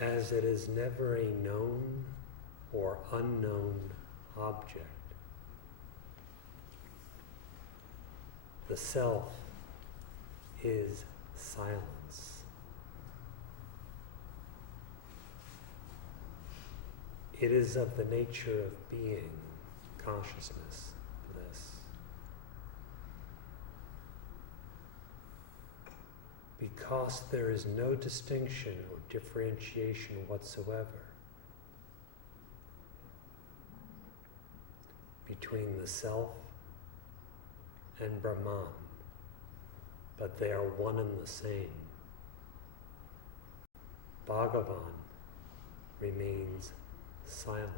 as it is never a known or unknown object. The self is silence. It is of the nature of being, consciousness, bliss. Because there is no distinction or differentiation whatsoever between the self and Brahman, but they are one and the same. Bhagavan remains silent.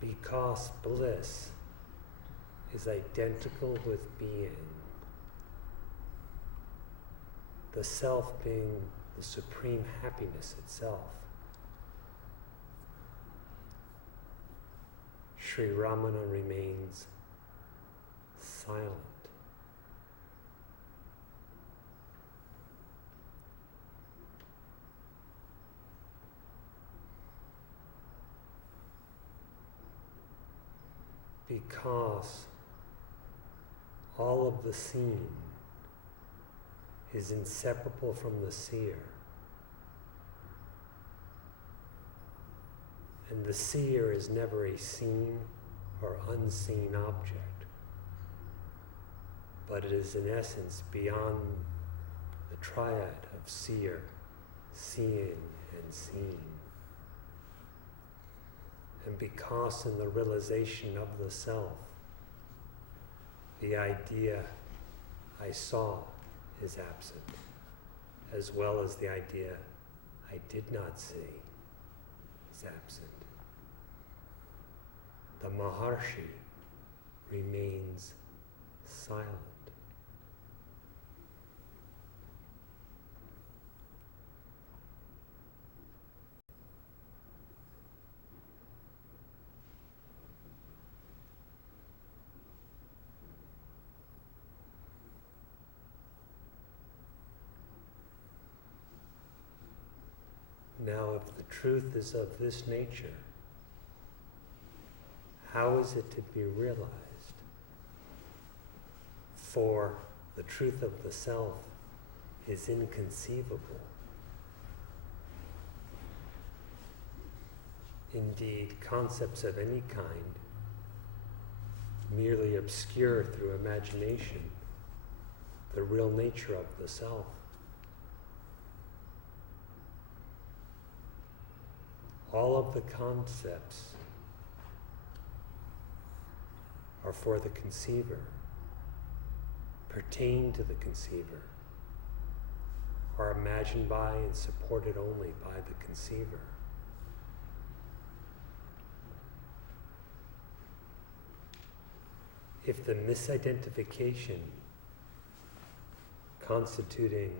Because bliss is identical with being, the self being the supreme happiness itself, Sri Ramana remains silent. Because all of the seen is inseparable from the seer. And the seer is never a seen or unseen object, but it is in essence beyond the triad of seer, seeing, and seeing. And because in the realization of the self, the idea I saw is absent, as well as the idea I did not see is absent. The Maharshi remains silent. Now, if the truth is of this nature, how is it to be realized? For the truth of the self is inconceivable. Indeed, concepts of any kind merely obscure through imagination the real nature of the self. All of the concepts are for the conceiver, pertain to the conceiver, are imagined by and supported only by the conceiver. If the misidentification constituting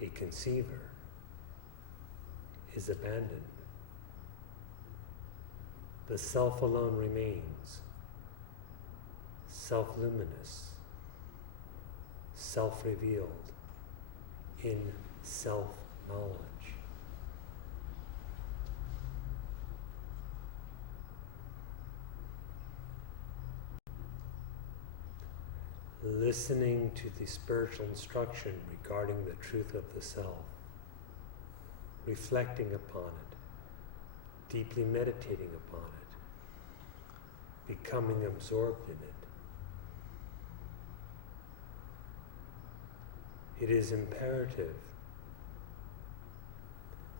a conceiver is abandoned, the self alone remains, self-luminous, self-revealed, in self-knowledge. Listening to the spiritual instruction regarding the truth of the self, reflecting upon it, deeply meditating upon it, becoming absorbed in it. It is imperative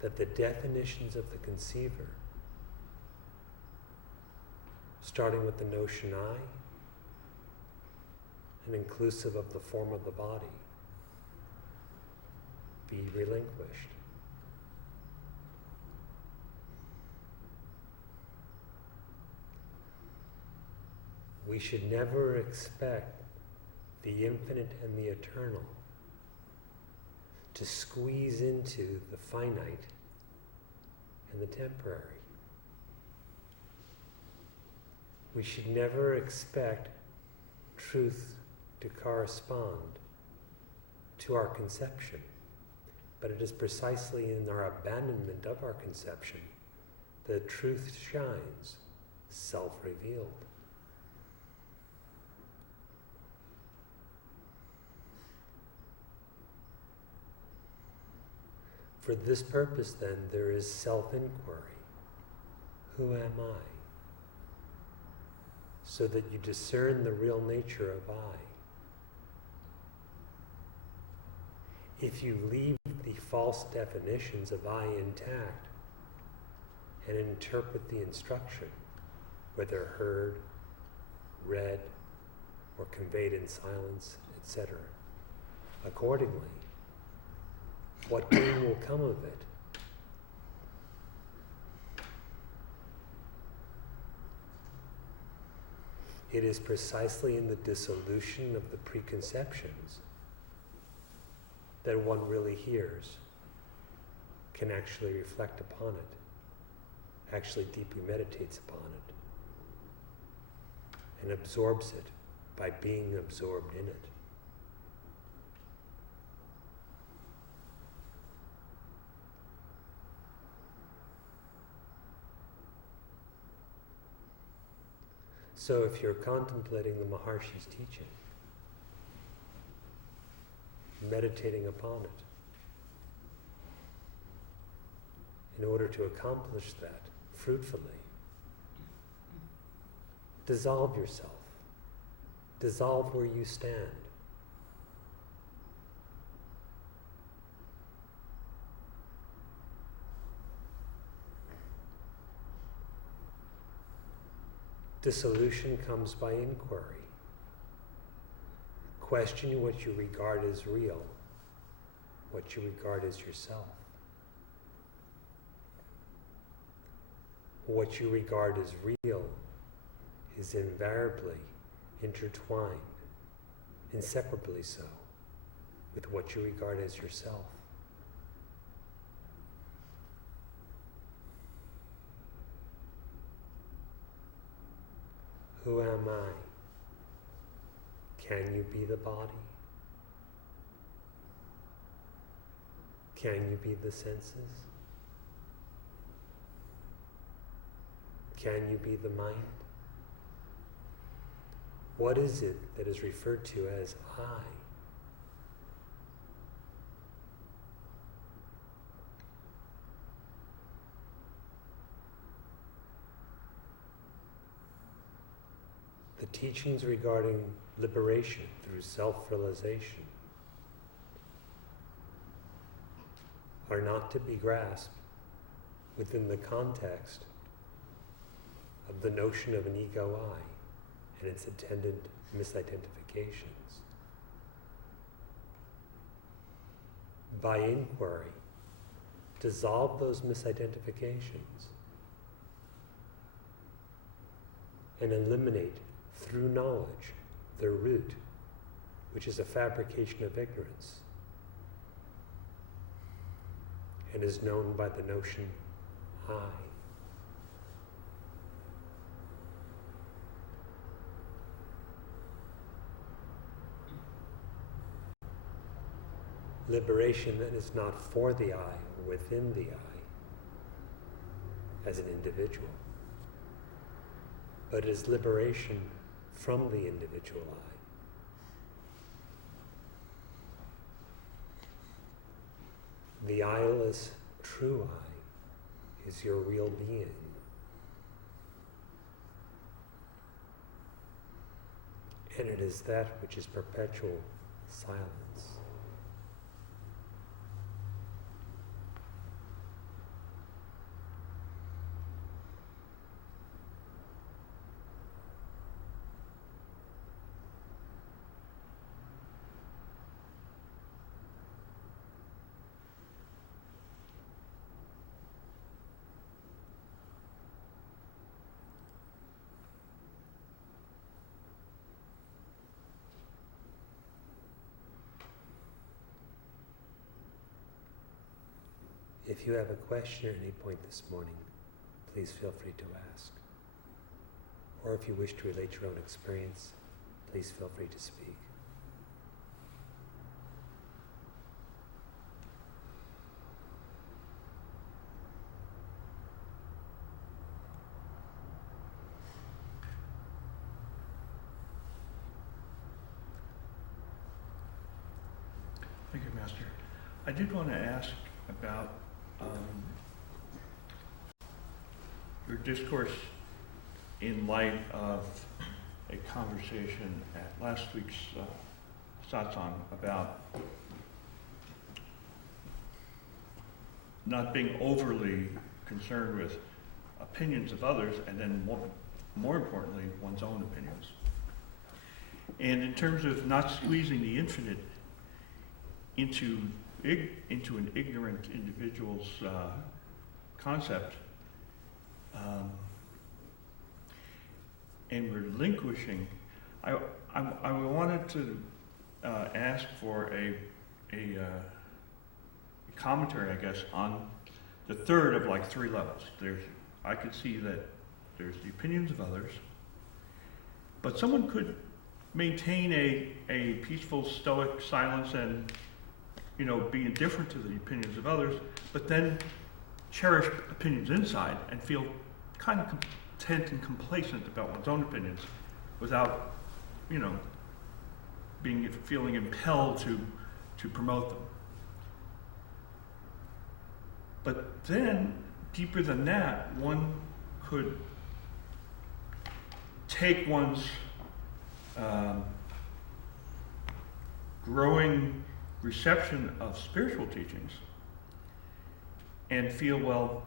that the definitions of the conceiver, starting with the notion I, and inclusive of the form of the body, be relinquished. We should never expect the infinite and the eternal to squeeze into the finite and the temporary. We should never expect truth to correspond to our conception, but it is precisely in our abandonment of our conception that truth shines, self-revealed. For this purpose, then, there is self-inquiry. Who am I? So that you discern the real nature of I. If you leave the false definitions of I intact and interpret the instruction, whether heard, read, or conveyed in silence, etc., accordingly, what gain will come of it? It is precisely in the dissolution of the preconceptions that one really hears, can actually reflect upon it, actually deeply meditates upon it, and absorbs it by being absorbed in it. So if you're contemplating the Maharshi's teaching, meditating upon it, in order to accomplish that fruitfully, dissolve yourself. Dissolve where you stand. Dissolution comes by inquiry. Question what you regard as real, what you regard as yourself. What you regard as real is invariably intertwined, inseparably so, with what you regard as yourself. Who am I? Can you be the body? Can you be the senses? Can you be the mind? What is it that is referred to as I? The teachings regarding liberation through self-realization are not to be grasped within the context of the notion of an ego I and its attendant misidentifications. By inquiry, dissolve those misidentifications and eliminate through knowledge their root, which is a fabrication of ignorance and is known by the notion I. Liberation that is not for the I or within the I as an individual, but is liberation from the individual I. The I-less true I is your real being. And it is that which is perpetual silence. If you have a question at any point this morning, please feel free to ask. Or if you wish to relate your own experience, please feel free to speak. did want to ask about your discourse in light of a conversation at last week's Satsang about not being overly concerned with opinions of others, and then more importantly, one's own opinions. And in terms of not squeezing the infinite into an ignorant individual's concept, and relinquishing, I wanted to ask for a commentary, I guess, on the third of like three levels. I could see that there's the opinions of others, but someone could maintain a peaceful, stoic silence and, you know, be indifferent to the opinions of others, but then cherish opinions inside and feel kind of content and complacent about one's own opinions without, you know, feeling impelled to promote them. But then, deeper than that, one could take one's growing reception of spiritual teachings and feel, well,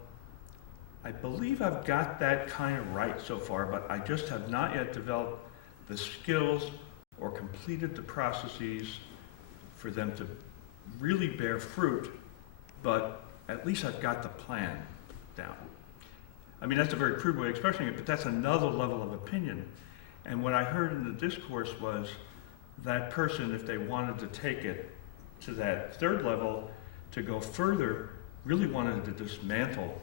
I believe I've got that kind of right so far, but I just have not yet developed the skills or completed the processes for them to really bear fruit, but at least I've got the plan down. I mean, that's a very crude way of expressing it, but that's another level of opinion. And what I heard in the discourse was that person, if they wanted to take it to that third level, to go further, really wanted to dismantle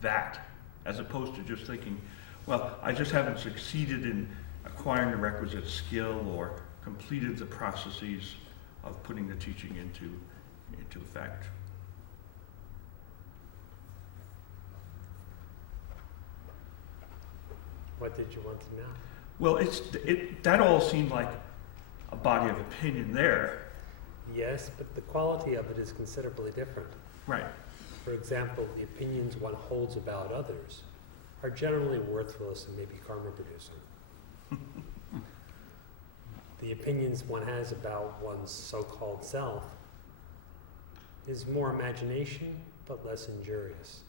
that, as opposed to just thinking, well, I just haven't succeeded in acquiring the requisite skill or completed the processes of putting the teaching into effect. What did you want to know? Well, that all seemed like a body of opinion there. Yes, but the quality of it is considerably different. Right. For example, the opinions one holds about others are generally worthless and maybe karma-producing. The opinions one has about one's so-called self is more imagination, but less injurious.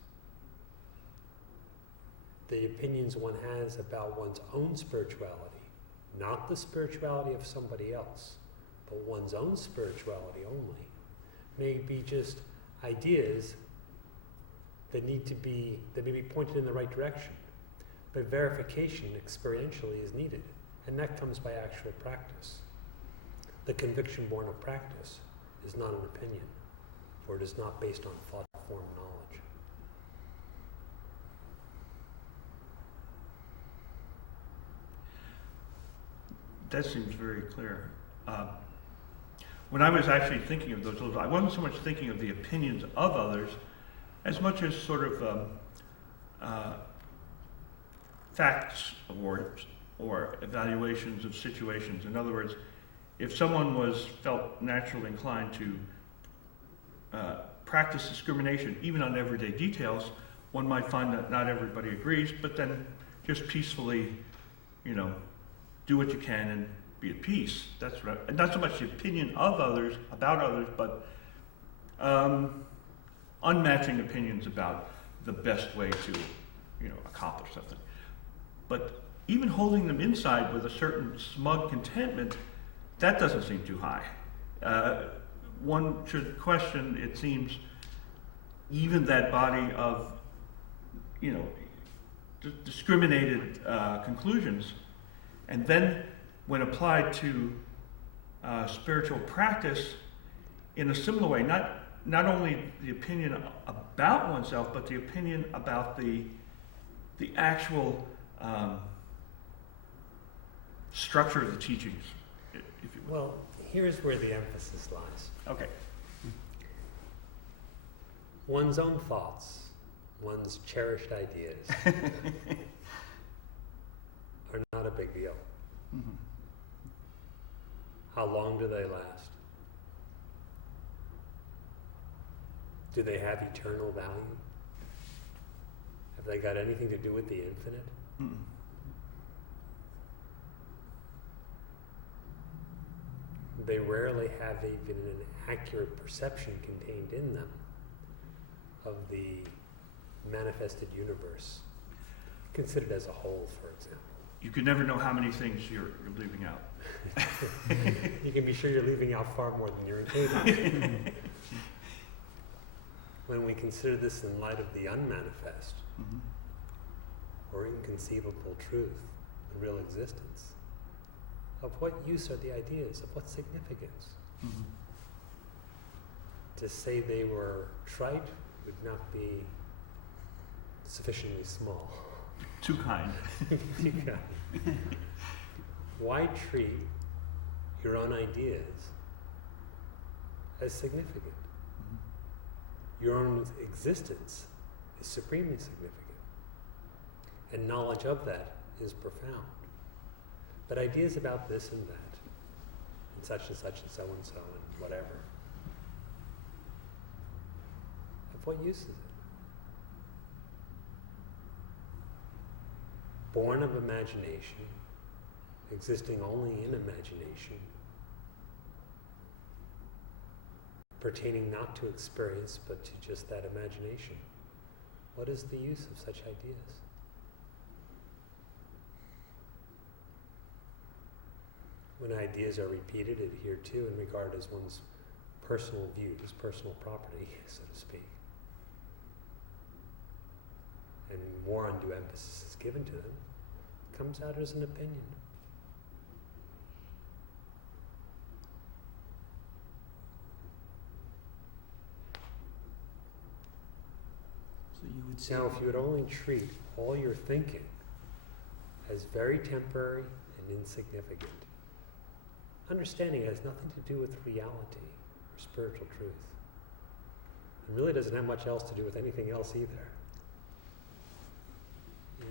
The opinions one has about one's own spirituality, not the spirituality of somebody else, but one's own spirituality only, may be just ideas that may be pointed in the right direction. But verification experientially is needed, and that comes by actual practice. The conviction born of practice is not an opinion, for it is not based on thought-formed knowledge. That seems very clear. When I was actually thinking of those, I wasn't so much thinking of the opinions of others as much as sort of facts or evaluations of situations. In other words, if someone felt naturally inclined to practice discrimination, even on everyday details, one might find that not everybody agrees, but then just peacefully, do what you can and be at peace. That's right. And not so much the opinion of others, about others, but unmatching opinions about the best way to, accomplish something. But even holding them inside with a certain smug contentment, that doesn't seem too high. One should question, it seems, even that body of, discriminated conclusions. And then when applied to spiritual practice in a similar way, not only the opinion about oneself, but the opinion about the actual structure of the teachings, if you will. Well, here's where the emphasis lies. Okay. One's own thoughts, one's cherished ideas are not a big deal. Mm-hmm. How long do they last? Do they have eternal value? Have they got anything to do with the infinite? Mm-mm. They rarely have even an accurate perception contained in them of the manifested universe, considered as a whole, for example. You can never know how many things you're leaving out. You can be sure you're leaving out far more than you're including. When we consider this in light of the unmanifest Mm-hmm. or inconceivable truth, the real existence, of what use are the ideas, of what significance? Mm-hmm. To say they were trite would not be sufficiently small. Too kind. Why treat your own ideas as significant? Mm-hmm. Your own existence is supremely significant. And knowledge of that is profound. But ideas about this and that, and such and such and so and whatever, of what use is it? Born of imagination, existing only in imagination, pertaining not to experience but to just that imagination. What is the use of such ideas? When ideas are repeated, adhered to, and regarded as one's personal views, personal property, so to speak, and more undue emphasis is given to them, it comes out as an opinion. So you would say. Now, if you would only treat all your thinking as very temporary and insignificant, understanding has nothing to do with reality or spiritual truth. It really doesn't have much else to do with anything else either.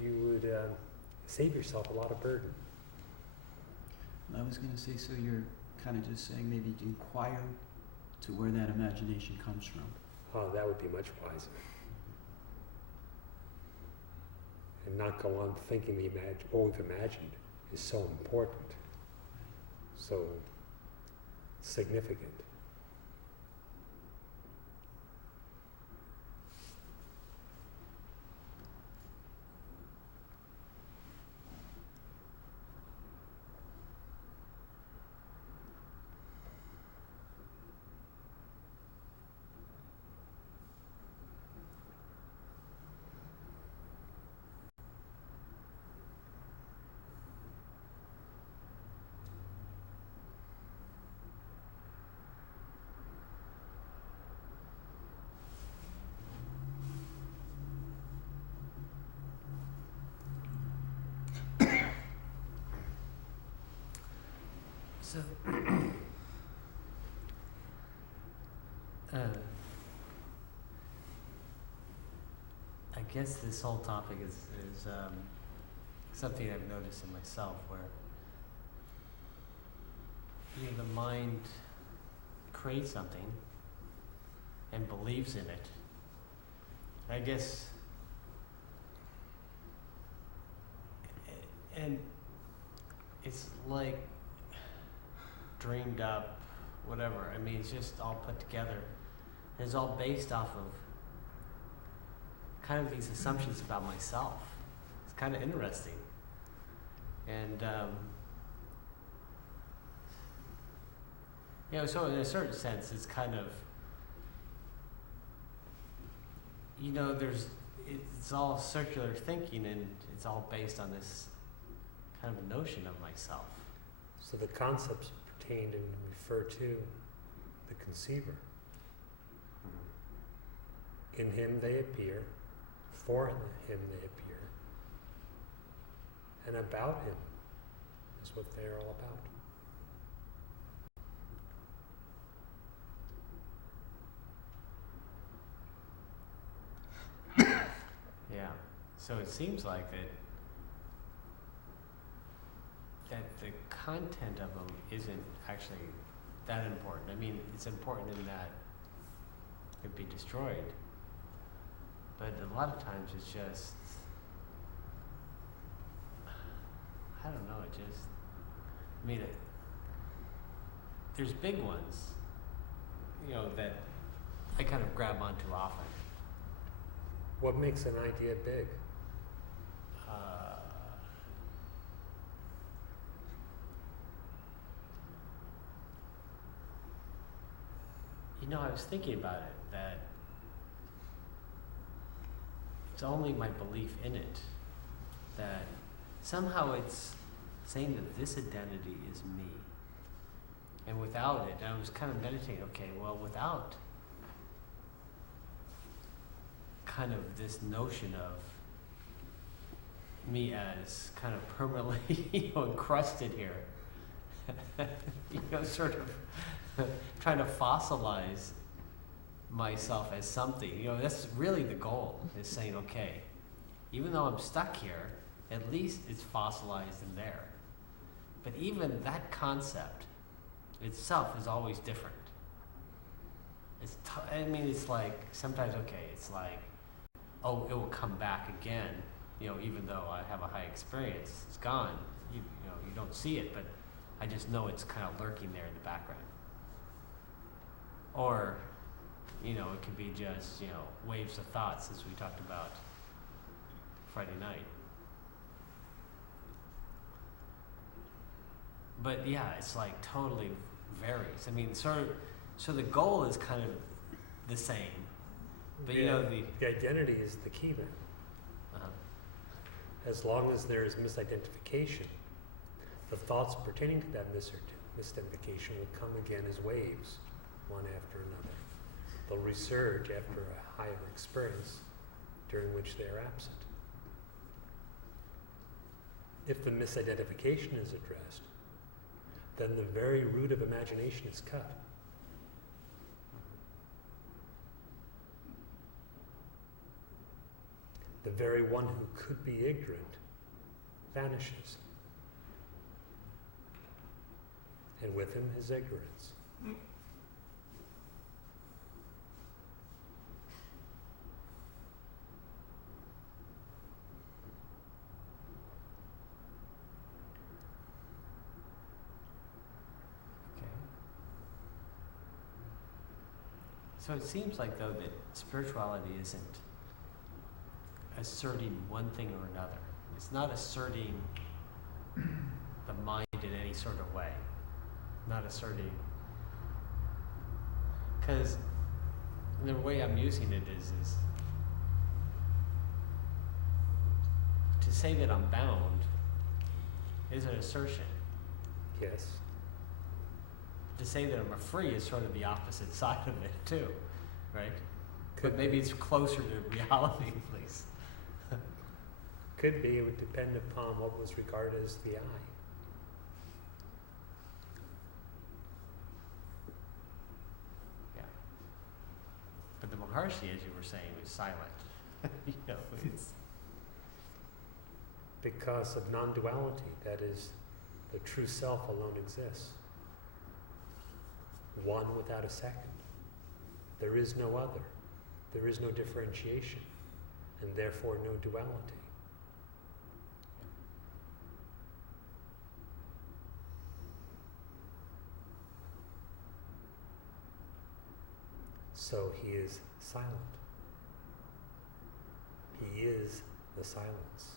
You would save yourself a lot of burden. I was going to say, so you're kind of just saying maybe inquire to where that imagination comes from. Oh, that would be much wiser. And not go on thinking what we've imagined is so important, so significant. So, I guess this whole topic is something I've noticed in myself, where the mind creates something and believes in it. I guess, and it's like dreamed up, whatever. I mean, it's just all put together. And it's all based off of kind of these assumptions about myself. It's kind of interesting. And, so in a certain sense, it's kind of, it's all circular thinking, and it's all based on this kind of notion of myself. So the concepts pertain and refer to the conceiver. In him they appear, for him they appear, and about him is what they are all about. Yeah. So it seems like that the content of them isn't actually that important. I mean, it's important in that could be destroyed. But a lot of times it's just, I don't know, there's big ones, that I kind of grab onto often. What makes an idea big? I was thinking about it, that it's only my belief in it, that somehow it's saying that this identity is me. And without it, I was kind of meditating, okay, well, without kind of this notion of me as kind of permanently encrusted here, sort of trying to fossilize myself as something. That's really the goal, is saying, okay, even though I'm stuck here, at least it's fossilized in there. But even that concept itself is always different. It's like, sometimes, okay, it's like, oh, it will come back again, even though I have a high experience, it's gone. You don't see it, but I just know it's kind of lurking there in the background. Or, it could be just, waves of thoughts, as we talked about Friday night. But yeah, it's like totally varies. So the goal is kind of the same, but the identity is the key then. As long as there is misidentification, the thoughts pertaining to that misidentification will come again as waves, one after another. They'll resurge after a higher experience during which they are absent. If the misidentification is addressed, then the very root of imagination is cut. The very one who could be ignorant vanishes. And with him, his ignorance. So it seems like, though, that spirituality isn't asserting one thing or another. It's not asserting the mind in any sort of way. Not asserting, because the way I'm using it is to say that I'm bound is an assertion. Yes. To say that I'm free is sort of the opposite side of it too, right? But maybe it's closer to reality, at least. Could be. It would depend upon what was regarded as the I. Yeah. But the Maharshi, as you were saying, was silent. It's Because of non-duality, that is, the true self alone exists. One without a second. There is no other. There is no differentiation, and therefore no duality. So he is silent. He is the silence.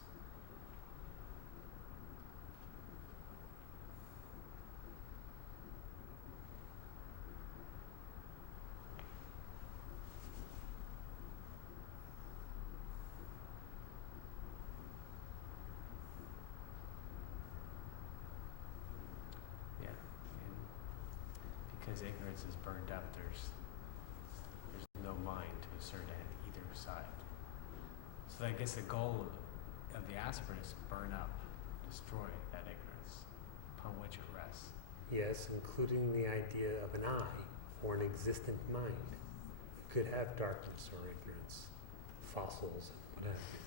because ignorance is burned up, there's no mind to assert at either side. So I guess the goal of the aspirant is to burn up, destroy that ignorance upon which it rests. Yes, including the idea of an I, or an existent mind, could have darkness or ignorance, fossils, and what have you.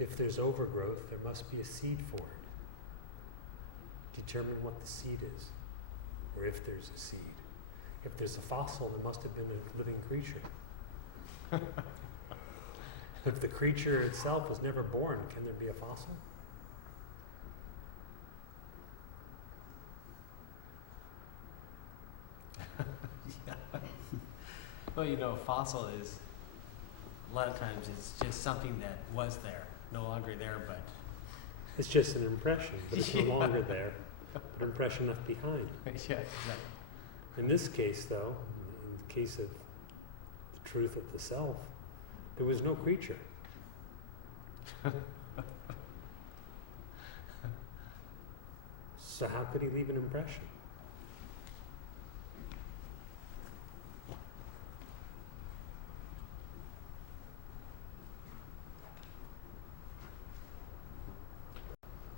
If there's overgrowth, there must be a seed for it. Determine what the seed is, or if there's a seed. If there's a fossil, there must have been a living creature. If the creature itself was never born, can there be a fossil? Yeah. Well, you know, a fossil is, a lot of times it's just something that was there, no longer there, but It's just an impression, but it's no Yeah. longer there. An impression left behind. yeah, exactly. In this case, though, in the case of the truth of the self, there was no creature. So how could he leave an impression?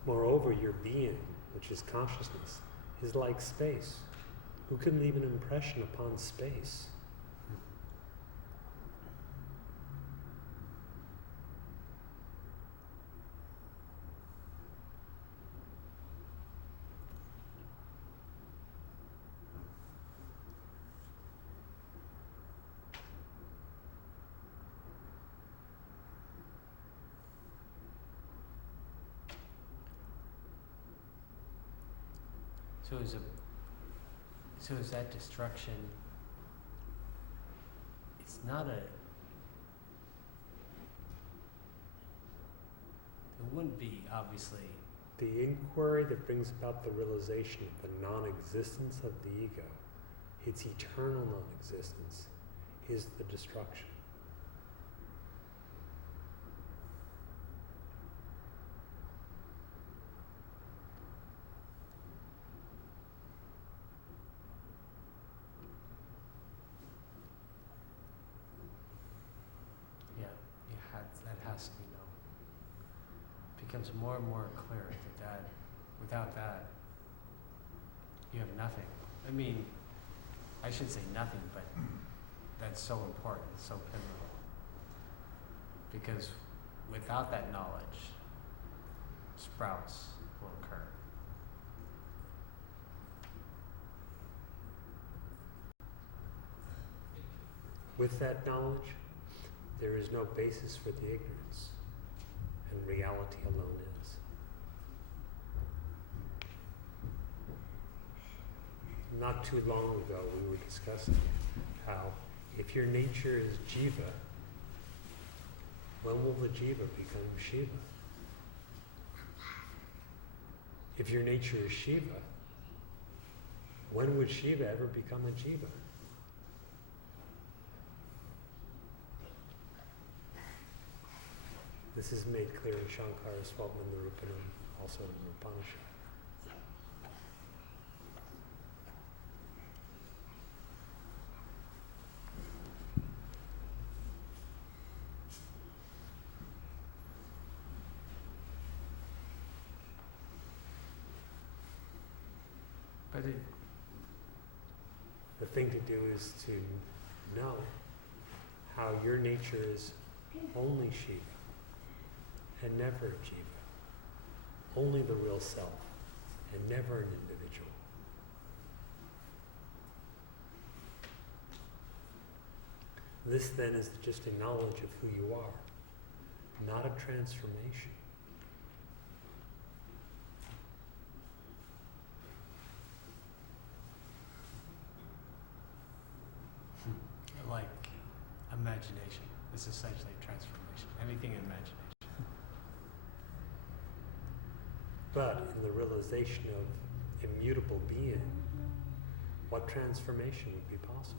Moreover, your being, which is consciousness, is like space. Who can leave an impression upon space? So is that destruction, it's not a, it wouldn't be, obviously, The inquiry that brings about the realization of the non-existence of the ego, its eternal non-existence, is the destruction. that has to be known. Becomes more and more clear that without that, you have nothing. I mean, I should say nothing, but that's so important, so pivotal. Because without that knowledge, sprouts will occur. With that knowledge, there is no basis for the ignorance, and reality alone is. Not too long ago, we were discussing how if your nature is jiva, when will the jiva become Shiva? If your nature is Shiva, when would Shiva ever become a jiva? This is made clear in Shankara's Swapananda, also in the Upanishad. But it, The thing to do is to know how your nature is only Shiva and never a jiva, only the real self and never an individual. This then is just a knowledge of who you are, not a transformation. like imagination, is essentially transformation. Anything in imagination. But in the realization of immutable being, what transformation would be possible?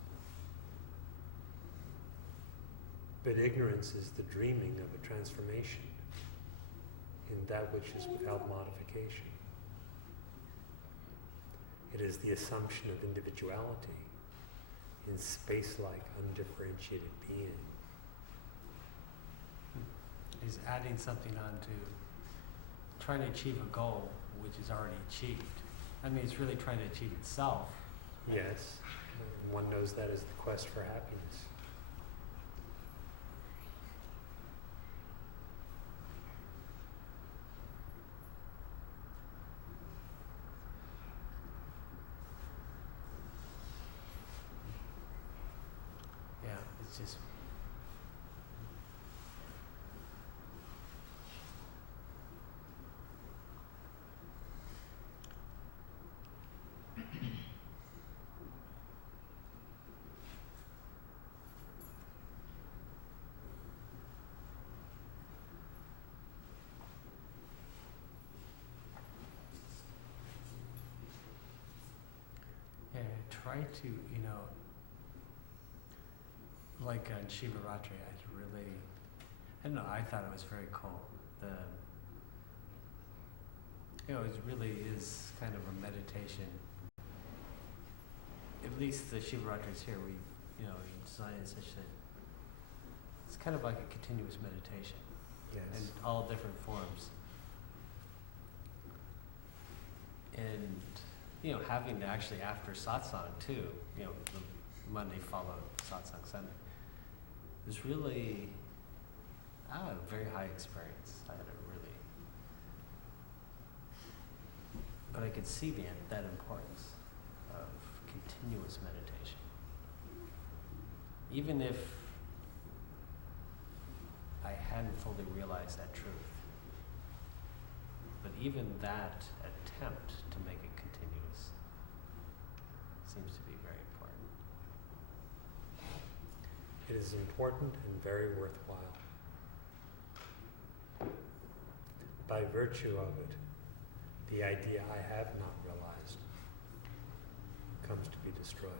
But ignorance is the dreaming of a transformation in that which is without modification. It is the assumption of individuality in space-like, undifferentiated being. Is adding something on to trying to achieve a goal which is already achieved. I mean, it's really trying to achieve itself. Yes, one knows that as the quest for happiness. just try to, like on Shivaratri, I don't know, I thought it was very cool. It really is kind of a meditation. At least the Shivaratris here, we design it such that it's kind of like a continuous meditation in Yes. all different forms. And having actually after satsang too, the Monday followed satsang Sunday, was really a very high experience. I had a really, but I could see that importance of continuous meditation, even if I hadn't fully realized that truth. But even that attempt to make it continuous seems to be very important. It is important and very worthwhile. By virtue of it, the idea I have not realized comes to be destroyed.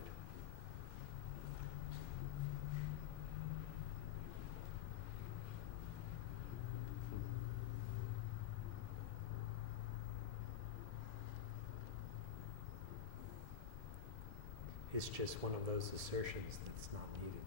It's just one of those assertions that's not needed.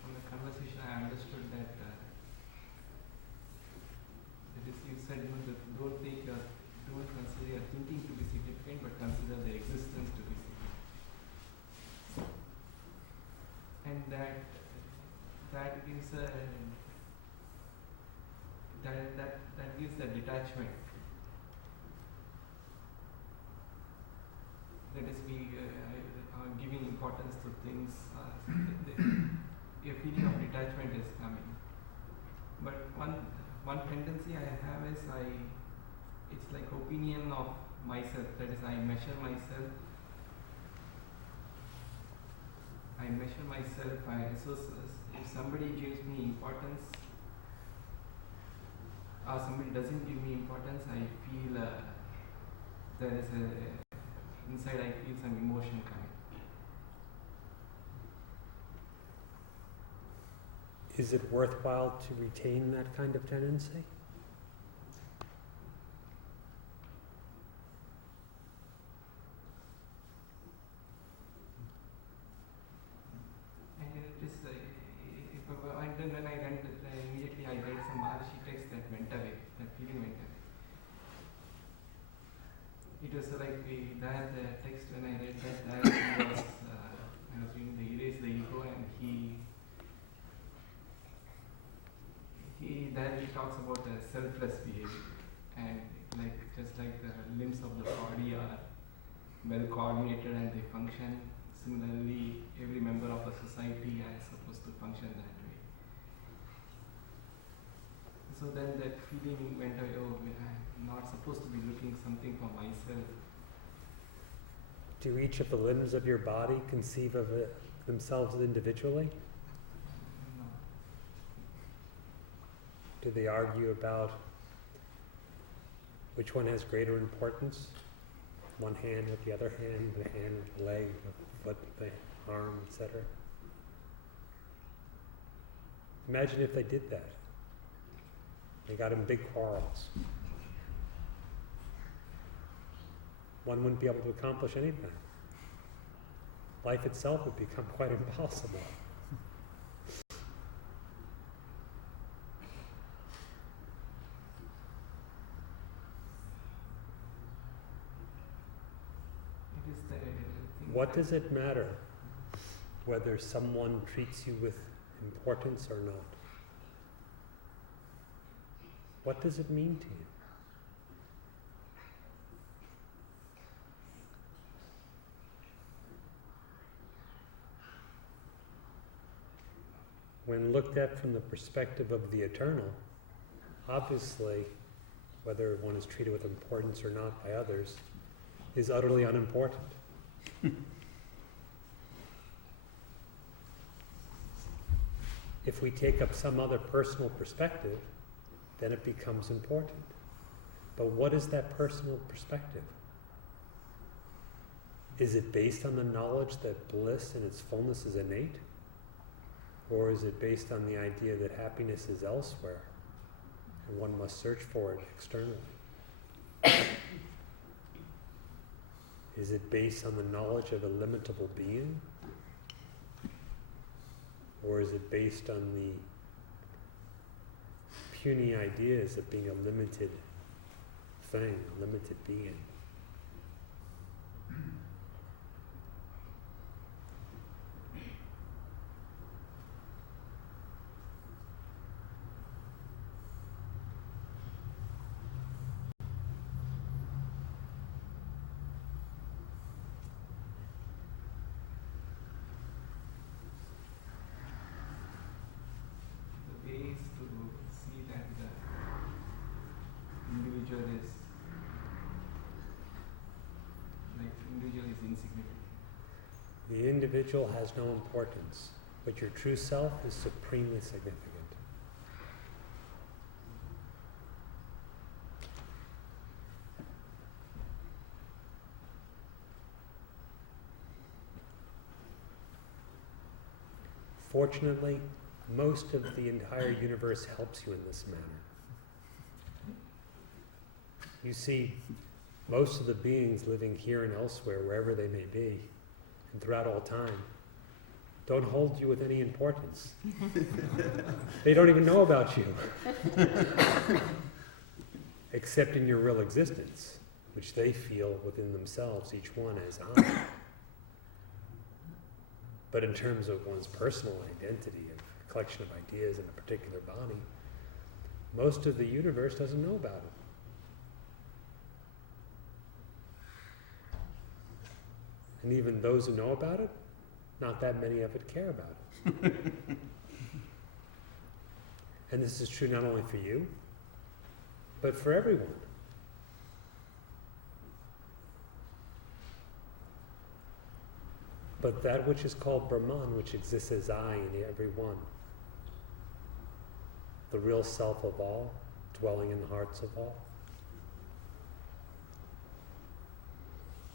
From the conversation I understood that you said don't consider your thinking to be significant, but consider the existence to be significant, and that gives the detachment. let us be giving importance to things, a feeling of detachment is coming. But one tendency I have is it's like opinion of myself. That is, I measure myself. So if somebody gives me importance, or somebody doesn't give me importance, I feel there is inside I feel some emotion coming. Is it worthwhile to retain that kind of tendency? And it is and then when I read immediately I read some Maharshi text that went away, that feeling went away. It was like that text when I read that I was reading the Erase the Ego, and he talks about the selfless behavior, and like just like the limbs of the body are well coordinated and they function. Similarly, every member of a society is supposed to function that way. So then that feeling went away, oh, I'm not supposed to be looking something for myself. Do each of the limbs of your body conceive of themselves individually? No. Do they argue about which one has greater importance? One hand with the other hand, the hand with the leg, the foot, the arm, etc. Imagine if they did that. They got in big quarrels. One wouldn't be able to accomplish anything. Life itself would become quite impossible. It is the thing. What does it matter whether someone treats you with importance or not? What does it mean to you? When looked at from the perspective of the eternal, obviously, whether one is treated with importance or not by others is utterly unimportant. If we take up some other personal perspective, then it becomes important. But what is that personal perspective? Is it based on the knowledge that bliss in its fullness is innate? Or is it based on the idea that happiness is elsewhere and one must search for it externally? Is it based on the knowledge of a limitable being? Or is it based on the puny ideas of being a limited thing, a limited being? The way is to see that the individual is insignificant. The individual has no importance, but your true self is supremely significant. Fortunately, most of the entire universe helps you in this manner. You see, most of the beings living here and elsewhere, wherever they may be, and throughout all time, don't hold you with any importance. They don't even know about you, except in your real existence, which they feel within themselves, each one as I. But in terms of one's personal identity, a collection of ideas in a particular body, most of the universe doesn't know about it. And even those who know about it, not that many of it care about it. And this is true not only for you, but for everyone. But that which is called Brahman, which exists as I in every one, the real self of all, dwelling in the hearts of all,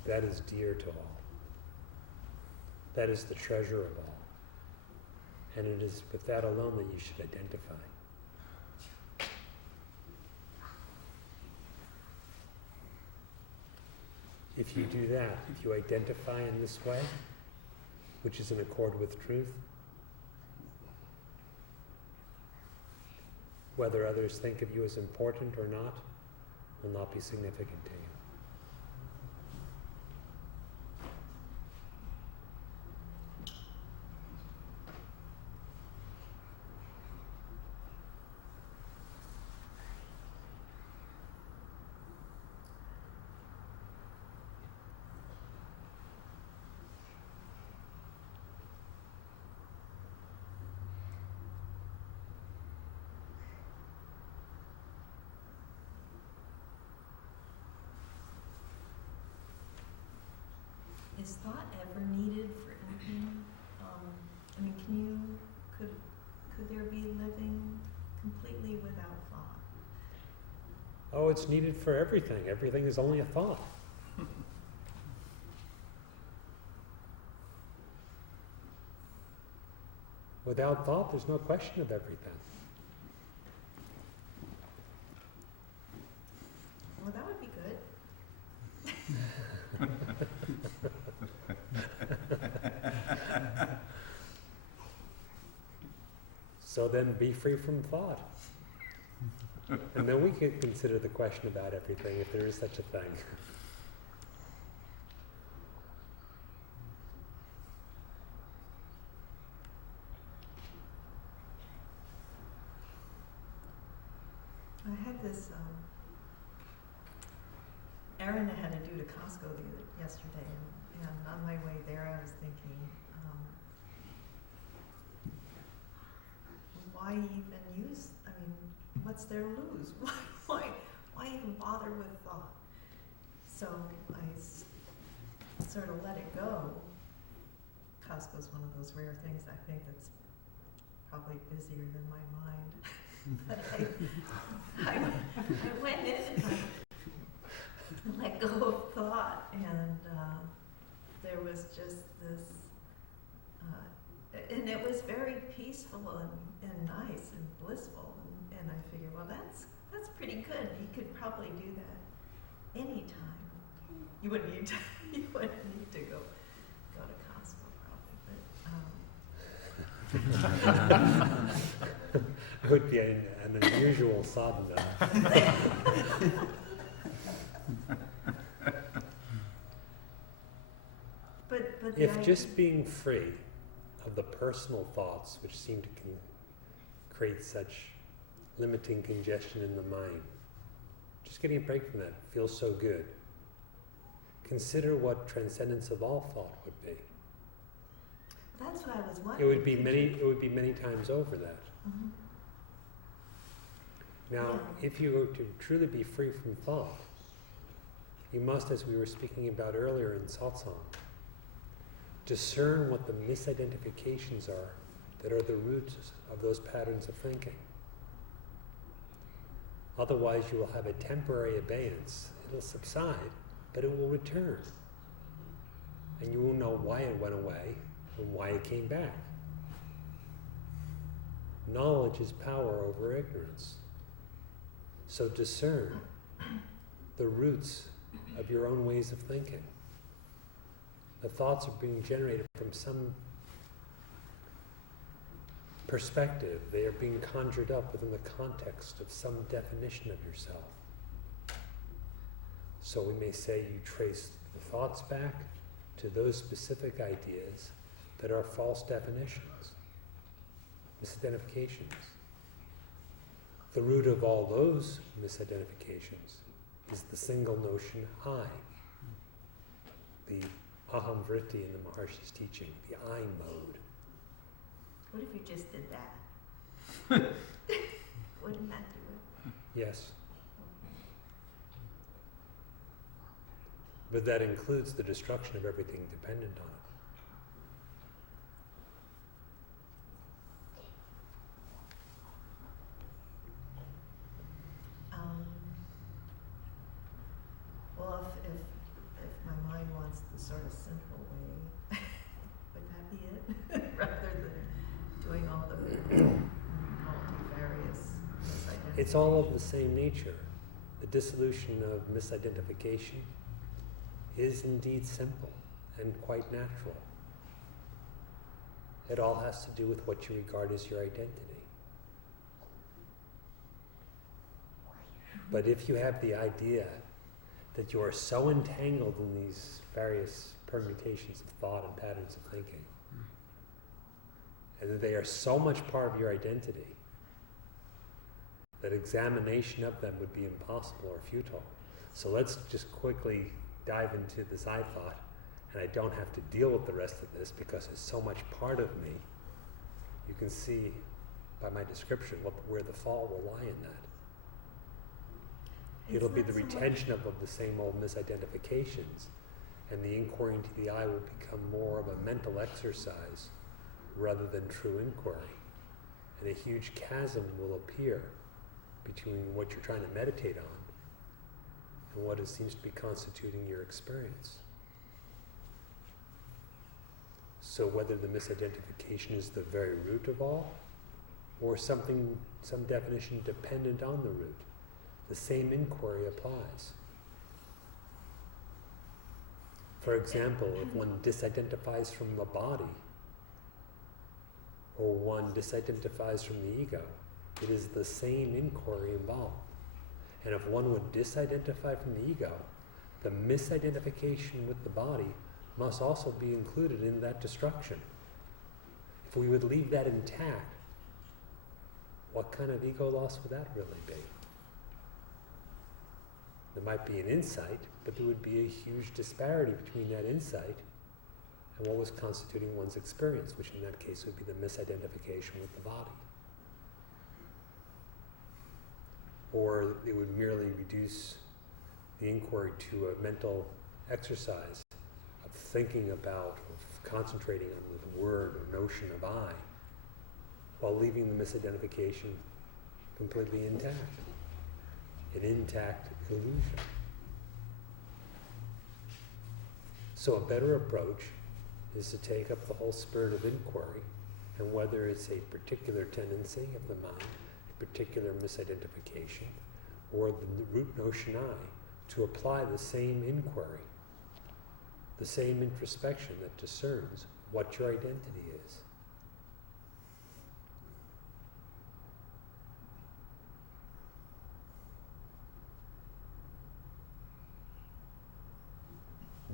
that is dear to all. That is the treasure of all. And it is with that alone that you should identify. If you do that, if you identify in this way, which is in accord with truth, whether others think of you as important or not, will not be significant to you. Is thought ever needed for anything? I mean, could there be living completely without thought? Oh, it's needed for everything. Everything is only a thought. Without thought, there's no question of everything. Well, that would be good. So then be free from thought. And then we can consider the question about everything, if there is such a thing. I had this errand I had to do to Costco yesterday, and on my way there I was thinking, why even use, I mean, what's there to lose? Why even bother with thought? So I sort of let it go. Costco's one of those rare things I think that's probably busier than my mind. But I went in and I let go of thought, and there was just this, and it was very peaceful and nice and blissful, and I figured, well, that's pretty good. You could probably do that anytime. You wouldn't need to go to Costco probably, but. It would be an unusual sadhana. But If just being free of the personal thoughts which seem to create such limiting congestion in the mind, just getting a break from that feels so good. Consider what transcendence of all thought would be. That's what I was It wondering. would be many times over that. Mm-hmm. Now, if you were to truly be free from thought, you must, as we were speaking about earlier in Satsang, discern what the misidentifications are that are the roots of those patterns of thinking. Otherwise, you will have a temporary abeyance. It'll subside, but it will return. And you will know why it went away and why it came back. Knowledge is power over ignorance. So discern the roots of your own ways of thinking. The thoughts are being generated from some perspective. They are being conjured up within the context of some definition of yourself. So we may say you trace the thoughts back to those specific ideas that are false definitions, misidentifications. The root of all those misidentifications is the single notion I, the aham vritti in the Maharshi's teaching, the I mode. What if you just did that? Wouldn't that do it? Yes. But that includes the destruction of everything dependent on it. Well, if my mind wants the sort of simple way, would that be it? Rather than doing all the multifarious misidentifications. It's all of the same nature. The dissolution of misidentification is indeed simple and quite natural. It all has to do with what you regard as your identity. But if you have the idea that you are so entangled in these various permutations of thought and patterns of thinking, and that they are so much part of your identity, that examination of them would be impossible or futile. So let's just quickly dive into this I thought, and I don't have to deal with the rest of this because it's so much part of me. You can see by my description where the fall will lie in that. It'll be the retention of the same old misidentifications, and the inquiry into the I will become more of a mental exercise rather than true inquiry. And a huge chasm will appear between what you're trying to meditate on and what it seems to be constituting your experience. So whether the misidentification is the very root of all, or some definition dependent on the root, the same inquiry applies. For example, if one disidentifies from the body, or one disidentifies from the ego, it is the same inquiry involved. And if one would disidentify from the ego, the misidentification with the body must also be included in that destruction. If we would leave that intact, what kind of ego loss would that really be? There might be an insight, but there would be a huge disparity between that insight and what was constituting one's experience, which in that case would be the misidentification with the body. Or it would merely reduce the inquiry to a mental exercise of thinking about, of concentrating on the word or notion of I, while leaving the misidentification completely intact. An intact illusion. So a better approach is to take up the whole spirit of inquiry, and whether it's a particular tendency of the mind, a particular misidentification, or the root notion I, to apply the same inquiry, the same introspection that discerns what your identity is.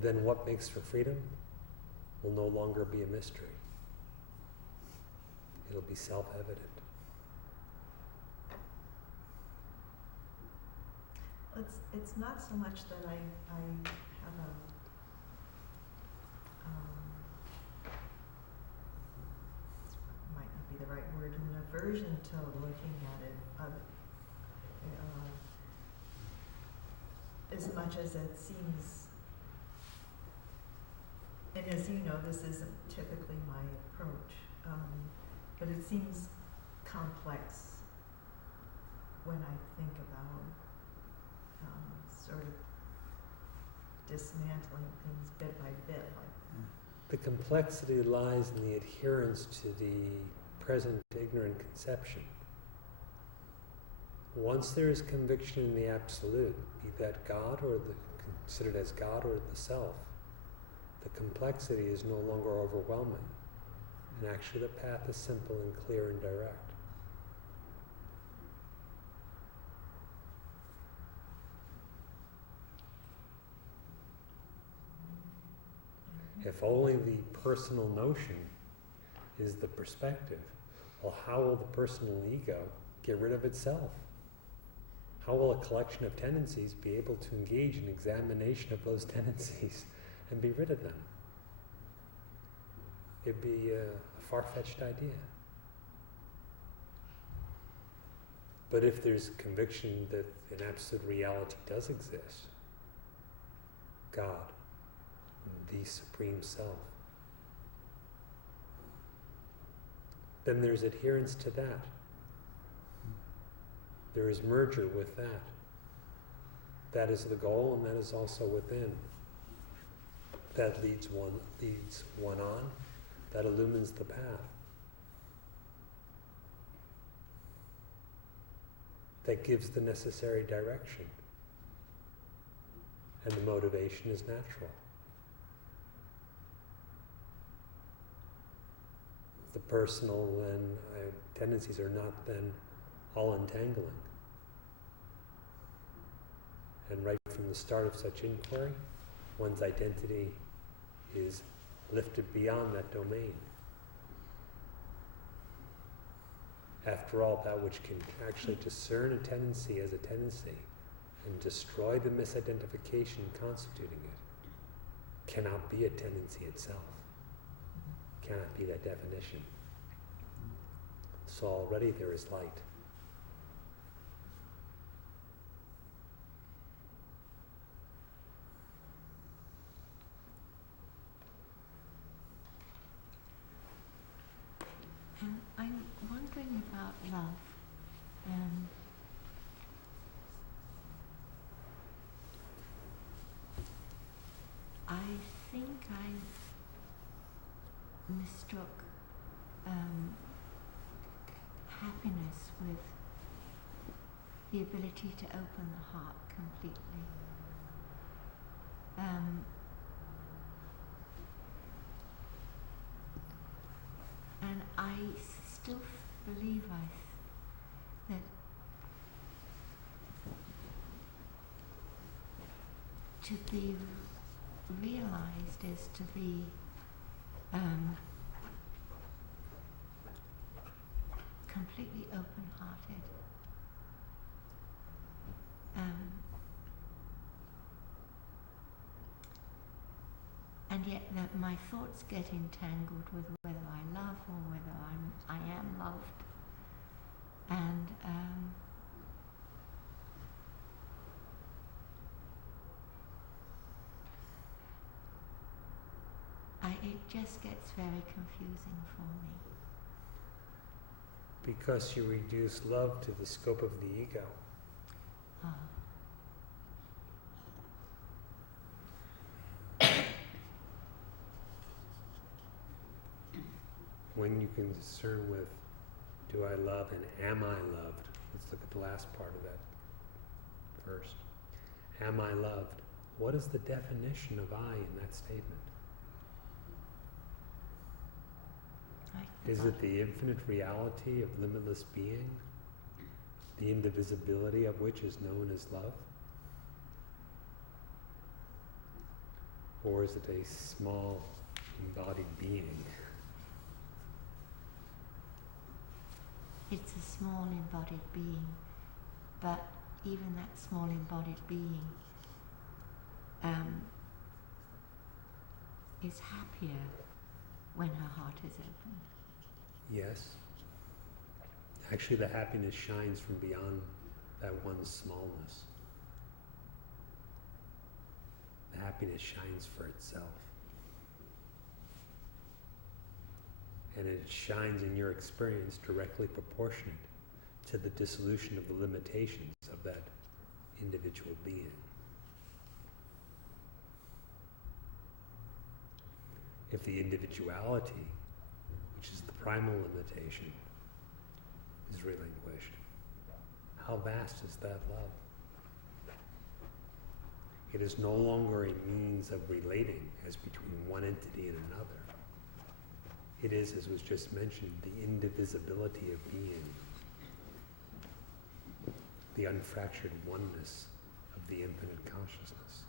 Then what makes for freedom will no longer be a mystery. It'll be self-evident. It's not so much that I have a might not be the right word, an aversion to looking at it, as much as it seems. And as you know, this isn't typically my approach, but it seems complex when I think about sort of dismantling things bit by bit. The complexity lies in the adherence to the present ignorant conception. Once there is conviction in the absolute, be that God or considered as God or the self, the complexity is no longer overwhelming, and actually the path is simple and clear and direct. If only the personal notion is the perspective, well, how will the personal ego get rid of itself? How will a collection of tendencies be able to engage in examination of those tendencies and be rid of them? it'd be a far-fetched idea. But if there's conviction that an absolute reality does exist, God, the Supreme Self, then there's adherence to that. There is merger with that. That is the goal, and that is also within. That leads one on. That illumines the path. That gives the necessary direction. And the motivation is natural. The personal and tendencies are not then all entangling. And right from the start of such inquiry, one's identity is lifted beyond that domain. After all, that which can actually discern a tendency as a tendency and destroy the misidentification constituting it cannot be a tendency itself. Cannot be that definition. So already there is light. And I'm wondering about love. I think I mistook happiness with the ability to open the heart completely. And I still believe that to be realized is to be completely open-hearted. And yet that my thoughts get entangled with whether I love or whether I am loved. And it just gets very confusing for me. Because you reduce love to the scope of the ego. When you can discern with, do I love and am I loved? Let's look at the last part of that first. Am I loved? What is the definition of I in that statement? Is it the infinite reality of limitless being, the indivisibility of which is known as love? Or is it a small embodied being? It's a small embodied being, but even that small embodied being is happier when her heart is open. Yes. Actually, the happiness shines from beyond that one's smallness. The happiness shines for itself. And it shines in your experience directly proportionate to the dissolution of the limitations of that individual being. If the individuality, which is the primal limitation, is relinquished, how vast is that love? It is no longer a means of relating as between one entity and another. It is, as was just mentioned, the indivisibility of being, the unfractured oneness of the infinite consciousness.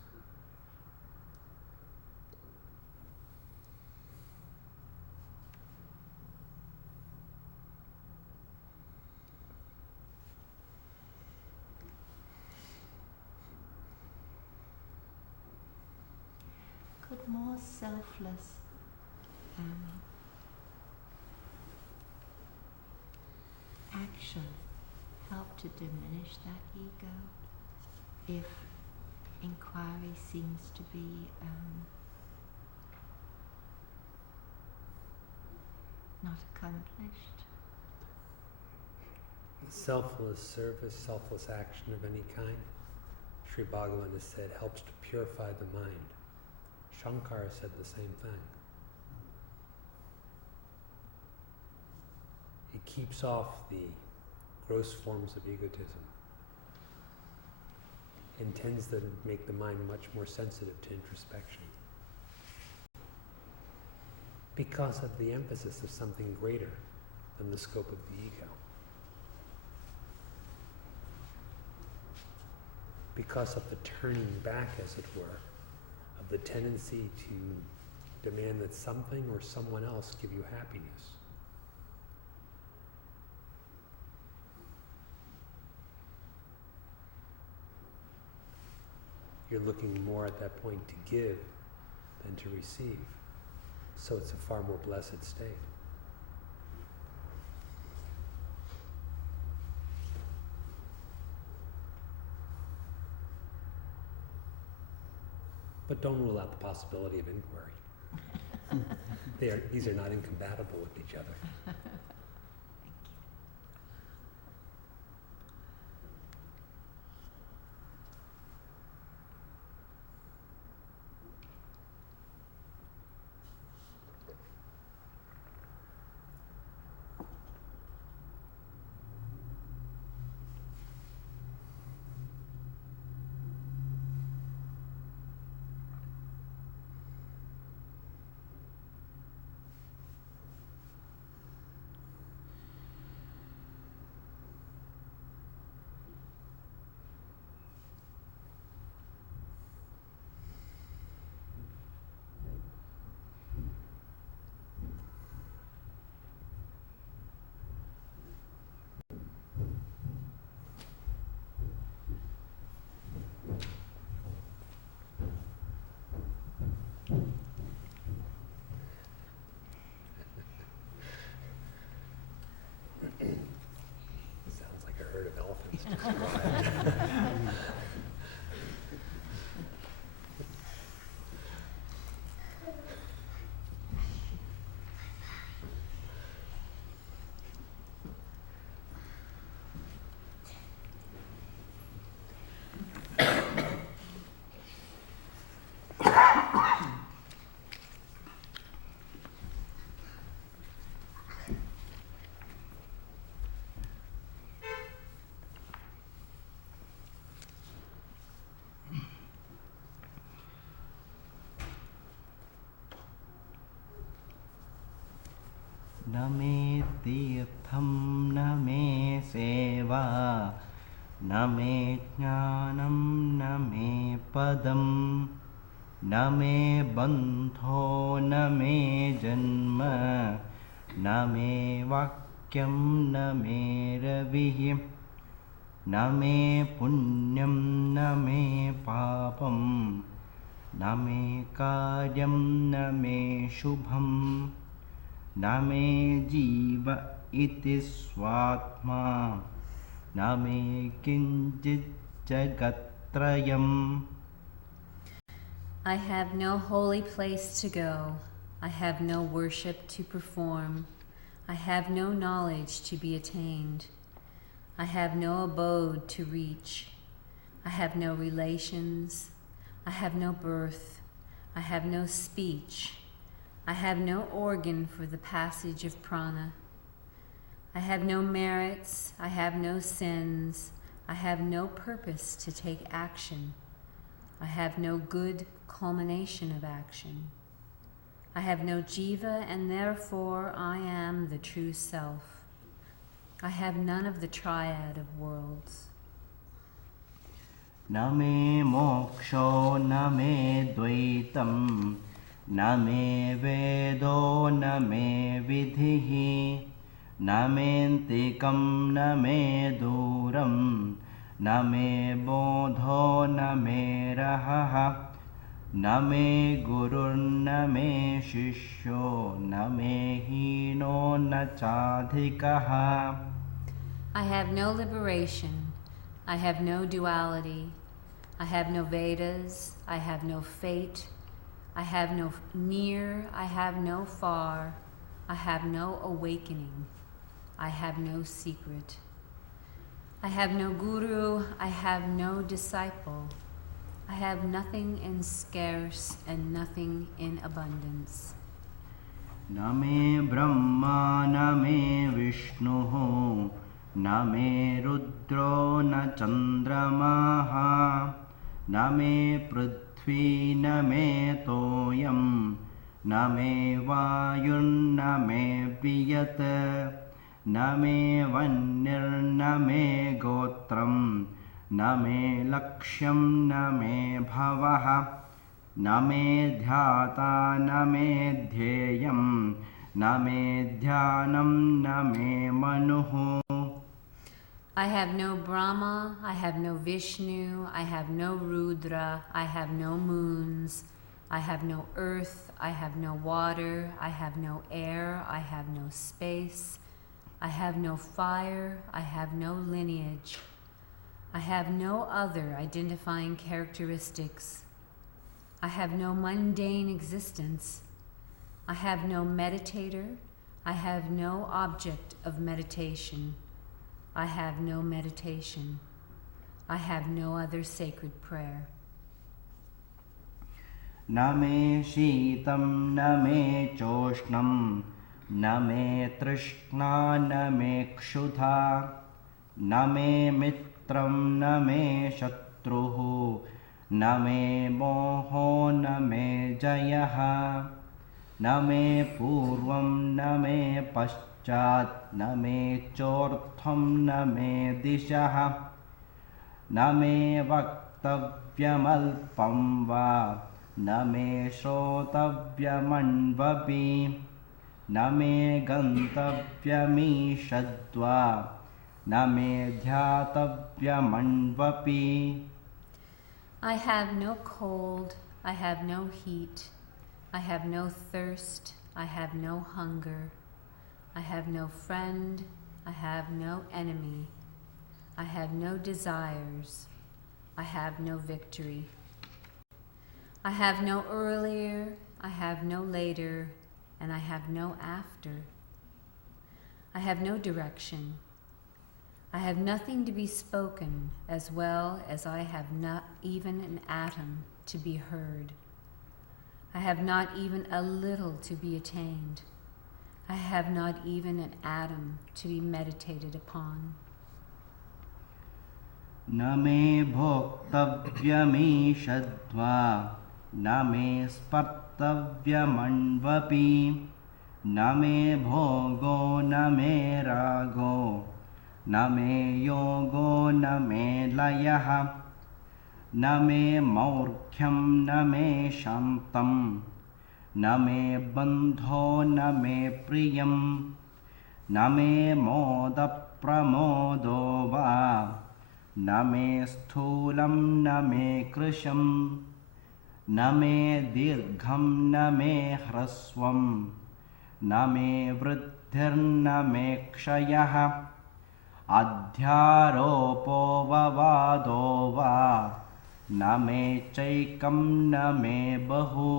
Could more selfless should help to diminish that ego if inquiry seems to be not accomplished? Selfless service, selfless action of any kind, Sri Bhagavan has said, helps to purify the mind. Shankara said the same thing. It keeps off the gross forms of egotism and tends to make the mind much more sensitive to introspection because of the emphasis of something greater than the scope of the ego. Because of the turning back, as it were, of the tendency to demand that something or someone else give you happiness. You're looking more at that point to give than to receive. So it's a far more blessed state. But don't rule out the possibility of inquiry. These are not incompatible with each other. Thank you. Sounds like a herd of elephants described. न मे तीर्थं न मे सेवा न मे ज्ञानं न मे पदं न मे बन्धो न मे जन्म न मे वाक्यं न मे रविः न मे पुण्यं न मे पापं न मे कार्यं न मे शुभम् न मे जीव इति स्वात्मा न मे किञ्चित् जगत्त्रयम्. I have no holy place to go. I have no worship to perform. I have no knowledge to be attained. I have no abode to reach. I have no relations. I have no birth. I have no speech. I have no organ for the passage of prana. I have no merits. I have no sins. I have no purpose to take action. I have no good culmination of action. I have no jiva, and therefore I am the true self. I have none of the triad of worlds. न मे मोक्षो न मे द्वैतं न मे वेदो न मे विधिः न मेऽन्तिकं न मे दूरं न मे बोधो न मे रहः न मे गुरुर्न मे शिष्यो न मे हीनो न चाधिकः. I have no liberation. I have no duality. I have no Vedas. I have no fate. I have no near. I have no far. I have no awakening. I have no secret. I have no guru. I have no disciple. I have nothing in scarce and nothing in abundance. न मे ब्रह्मा न मे विष्णुः न मे रुद्रो न चन्द्रमाः न मे पृथ्वी न मे तोयं न मे वायुर्न मे पियत् न मे वह्निर्न मे गोत्रं न मे लक्ष्यं न मे भवः न मे ध्याता न मे ध्येयं न मे ध्यानं न मे मनुः. I have no Brahma, I have no Vishnu, I have no Rudra, I have no moons, I have no earth, I have no water, I have no air, I have no space, I have no fire, I have no lineage, I have no other identifying characteristics, I have no mundane existence, I have no meditator, I have no object of meditation, I have no meditation, I have no other sacred prayer. न मे शीतं न मे चोष्णं न मे तृष्णा न मे क्षुधा न मे मित्रं न मे शत्रुः न मे मोहो न मे जयः न मे पूर्वं न मे पश्चात् न मे चोर्थं न मे दिशः न मे वक्तव्यमल्पं वा न मे श्रोतव्यमन्वपि न मे गन्तव्यमीषद्वा न मे ध्यातव्यमन्वपि. I have no cold, I have no heat, I have no thirst, I have no hunger, I have no friend, I have no enemy, I have no desires, I have no victory. I have no earlier, I have no later, and I have no after. I have no direction. I have nothing to be spoken, as well as I have not even an atom to be heard. I have not even a little to be attained. I have not even an atom to be meditated upon. न मे भोक्तव्यमीषद्वा न मे स्पर्तव्यमन्वपि न मे भोगो न मे रागो न मे योगो न मे लयः न मे मौर्घ्यं न मे शान्तं न मे बन्धो न मे प्रियं न मे मोदप्रमोदो वा न मे स्थूलं न मे कृशं न मे दीर्घं न मे ह्रस्वं न मे वृद्धिर्न मे क्षयः अध्यारोपोपवादो वा न मे चैकं न मे बहु.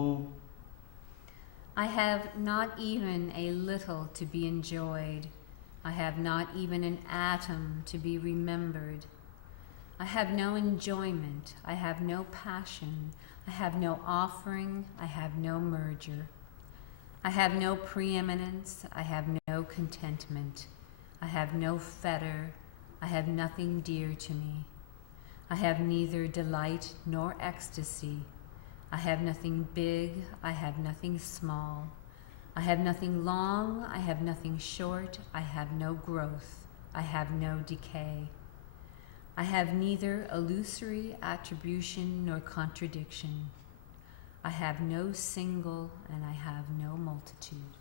I have not even a little to be enjoyed. I have not even an atom to be remembered. I have no enjoyment. I have no passion. I have no offering. I have no merger. I have no preeminence. I have no contentment. I have no fetter. I have nothing dear to me. I have neither delight nor ecstasy. I have nothing big. I have nothing small. I have nothing long. I have nothing short. I have no growth. I have no decay. I have neither illusory attribution nor contradiction. I have no single and I have no multitude.